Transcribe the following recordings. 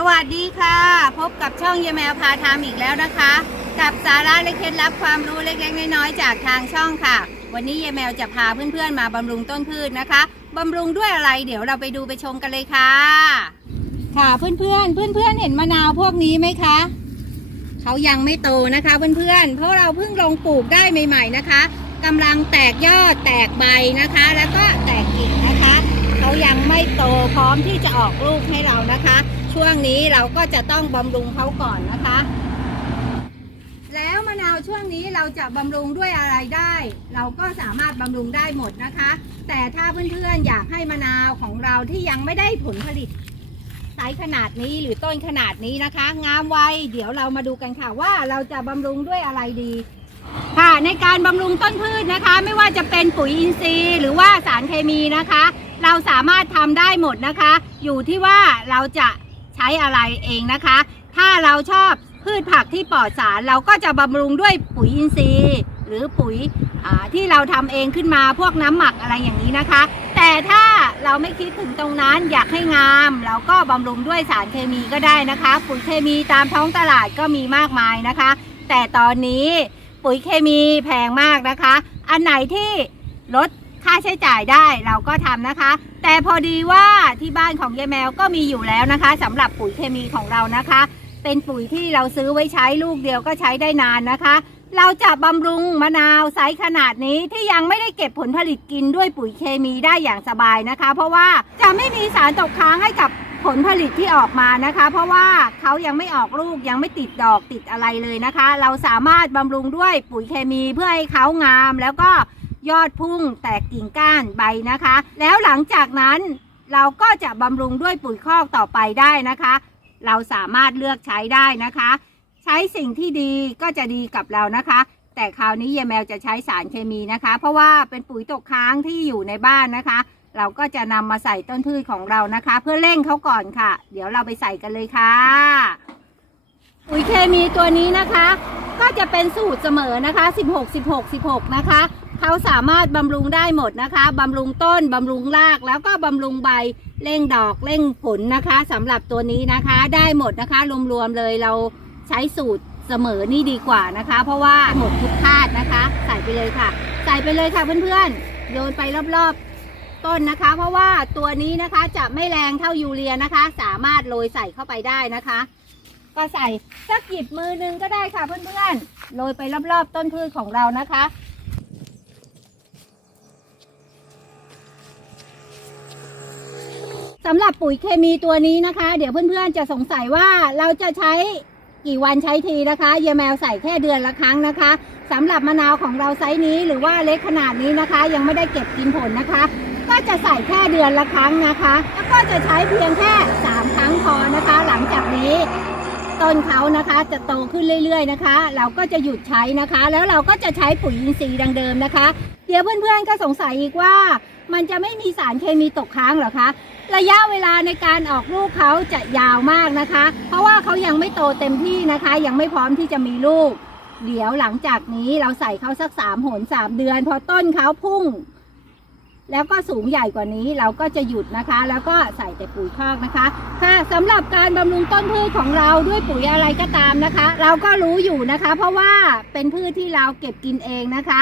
สวัสดีค่ะ พบกับช่องยายแมวพาทามอีกแล้วนะคะ กับสาระและเคล็ดลับความรู้เล็กๆน้อยๆจากทางช่องค่ะ วันนี้ยายแมวจะพาเพื่อนๆมาบำรุงต้นพืชนะคะบำรุงด้วยอะไรเดี๋ยวเราไปดูไปชมกันเลยค่ะ ค่ะเพื่อนๆเพื่อนๆเห็นมะนาวพวกนี้ไหมคะเขายังไม่โตนะคะเพื่อนๆเพราะเราเพิ่งลงปลูกได้ใหม่ ๆนะคะกำลังแตกยอดแตกใบนะคะ แล้วก็แตกกิ่งนะคะเขายังไม่โตพร้อมที่จะออกลูกให้เรานะคะ ช่วงนี้เราก็จะต้องบำรุงเขาก่อนนะคะ แล้วมะนาวช่วงนี้เราจะบำรุงด้วยอะไรได้ เราก็สามารถบำรุงได้หมดนะคะ แต่ถ้าเพื่อนๆอยากให้มะนาวของเราที่ยังไม่ได้ผลผลิตไซส์ขนาดนี้หรือต้นขนาดนี้นะคะ งามไวเดี๋ยวเรามาดูกันค่ะว่าเราจะบำรุงด้วยอะไรดีค่ะในการบำรุงต้นพืชนะคะ ไม่ว่าจะเป็นปุ๋ยอินทรีย์ หรือว่าสารเคมีนะคะ เราสามารถทำได้หมดนะคะ อยู่ที่ว่าเราจะ ใช้อะไรเองนะคะ ถ้าเราชอบพืชผักที่ปลอดสารเราก็จะบำรุงด้วยปุ๋ยอินทรีย์ หรือปุ๋ยที่เราทำเองขึ้นมาพวกน้ำหมักอะไรอย่างนี้นะคะ แต่ถ้าเราไม่คิดถึงตรงนั้นอยากให้งาม เราก็บำรุงด้วยสารเคมีก็ได้นะคะ ปุ๋ยเคมีตามท้องตลาดก็มีมากมายนะคะ แต่ตอนนี้ปุ๋ยเคมีแพงมากนะคะ อันไหนที่ลด ค่าใช้จ่ายได้เราก็ทำนะคะ แต่พอดีว่าที่บ้านของยายแมวก็มีอยู่แล้วนะคะสำหรับปุ๋ยเคมีของเรานะคะ เป็นปุ๋ยที่เราซื้อไว้ใช้ลูกเดียวก็ใช้ได้นานนะคะ เราจะบำรุงมะนาวไซส์ขนาดนี้ที่ยังไม่ได้เก็บผลผลิตกินด้วยปุ๋ยเคมีได้อย่างสบายนะคะ เพราะว่าจะไม่มีสารตกค้างให้กับผลผลิตที่ออกมานะคะ เพราะว่าเขายังไม่ออกลูกยังไม่ติดดอกติดอะไรเลยนะคะ เราสามารถบำรุงด้วยปุ๋ยเคมีเพื่อให้เขางามแล้วก็ ยอดพุ่งแตกกิ่งก้านใบนะคะ แล้วหลังจากนั้นเราก็จะบำรุงด้วยปุ๋ยคอกต่อไปได้นะคะ เราสามารถเลือกใช้ได้นะคะ ใช้สิ่งที่ดีก็จะดีกับเรานะคะ แต่คราวนี้ยายแมวจะใช้สารเคมีนะคะ เพราะว่าเป็นปุ๋ยตกค้างที่อยู่ในบ้านนะคะ เราก็จะนำมาใส่ต้นพืชของเรานะคะ เพื่อเร่งเขาก่อนค่ะ เดี๋ยวเราไปใส่กันเลยค่ะ ปุ๋ยเคมีตัวนี้นะคะ ก็จะเป็นสูตรเสมอนะคะ 16 16 16 นะคะ เขาสามารถบำรุงได้หมดนะคะบำรุงต้นบำรุงรากแล้วก็บำรุงใบเร่งดอกเร่งผลนะคะสำหรับตัวนี้นะคะ ได้หมดนะคะรวมๆเลยเราใช้สูตรเสมอนี่ดีกว่านะคะ เพราะว่าหมดทุกธาตุนะคะ ใส่ไปเลยค่ะ ใส่ไปเลยค่ะเพื่อนๆโยนไปรอบๆต้นนะคะ เพราะว่าตัวนี้นะคะจะไม่แรงเท่ายูเรียนะคะ สามารถโรยใส่เข้าไปได้นะคะ ก็ใส่สักหยิบมือหนึงก็ได้ค่ะเพื่อนๆโรยไปรอบๆต้นพืชของเรานะคะ สำหรับปุ๋ยเคมีตัวนี้นะคะ เดี๋ยวเพื่อนๆจะสงสัยว่าเราจะใช้กี่วันใช้ทีนะคะเยาแมวใส่แค่เดือนละครั้งนะคะสำหรับมะนาวของเราไซส์นี้หรือว่าเล็กขนาดนี้นะคะ ยังไม่ได้เก็บกินผลนะคะ ก็จะใส่แค่เดือนละครั้งนะคะ แล้วก็จะใช้เพียงแค่สามครั้งพอนะคะ หลังจากนี้ต้นเขานะคะจะโตขึ้นเรื่อยๆนะคะ เราก็จะหยุดใช้นะคะ แล้วเราก็จะใช้ปุ๋ยอินทรีย์ดังเดิมนะคะ เดี๋ยวเพื่อนๆก็สงสัยอีกว่า มันจะไม่มีสารเคมีตกค้างหรอคะ ระยะเวลาในการออกลูกเขาจะยาวมากนะคะ เพราะว่าเขายังไม่โตเต็มที่นะคะ ยังไม่พร้อมที่จะมีลูก เดี๋ยวหลังจากนี้เราใส่เขาสักสามหนสามเดือน พอต้นเขาพุ่ง แล้วก็สูงใหญ่กว่านี้เราก็จะหยุดนะคะ แล้วก็ใส่แต่ปุ๋ยคอกนะคะ ค่ะสำหรับการบำรุงต้นพืชของเราด้วยปุ๋ยอะไรก็ตามนะคะ เราก็รู้อยู่นะคะ เพราะว่าเป็นพืชที่เราเก็บกินเองนะคะ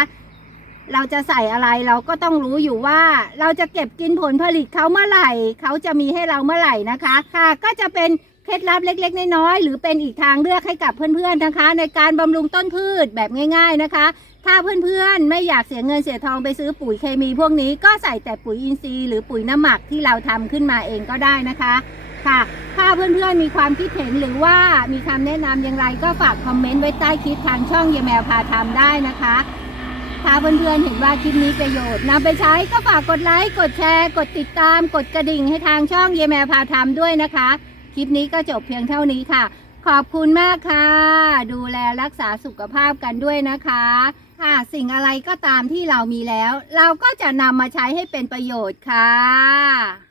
เราจะใส่อะไรเราก็ต้องรู้อยู่ว่า เราจะเก็บกินผลผลิตเขาเมื่อไหร่ เขาจะมีให้เราเมื่อไหร่นะคะ ค่ะ ก็จะเป็นเคล็ดลับเล็ก ๆ น้อยๆหรือเป็นอีกทางเลือกให้กับเพื่อนๆนะคะ ในการบำรุงต้นพืชแบบง่าย ๆนะคะ ถ้าเพื่อนๆไม่อยากเสียเงินเสียทองไปซื้อปุ๋ยเคมีพวกนี้ก็ใส่แต่ปุ๋ยอินทรีย์หรือปุ๋ยน้ำหมักที่เราทำขึ้นมาเองก็ได้นะคะค่ะ ถ้าเพื่อนๆมีความคิดเห็นหรือว่ามีคำแนะนำอย่างไรก็ฝากคอมเมนต์ไว้ใต้คลิปทางช่องเยแมวพาทำได้นะคะ ถ้าเพื่อนๆเห็นว่าคลิปนี้ประโยชน์นำไปใช้ก็ฝากกดไลค์ กดแชร์ กดติดตาม กดกระดิ่งให้ทางช่องเยแมพาทำด้วยนะคะ คลิปนี้ก็จบเพียงเท่านี้ค่ะ ขอบคุณมากค่ะ ดูแลรักษาสุขภาพกันด้วยนะคะค่ะสิ่งอะไรก็ตามที่เรามีแล้ว เราก็จะนำมาใช้ให้เป็นประโยชน์ค่ะ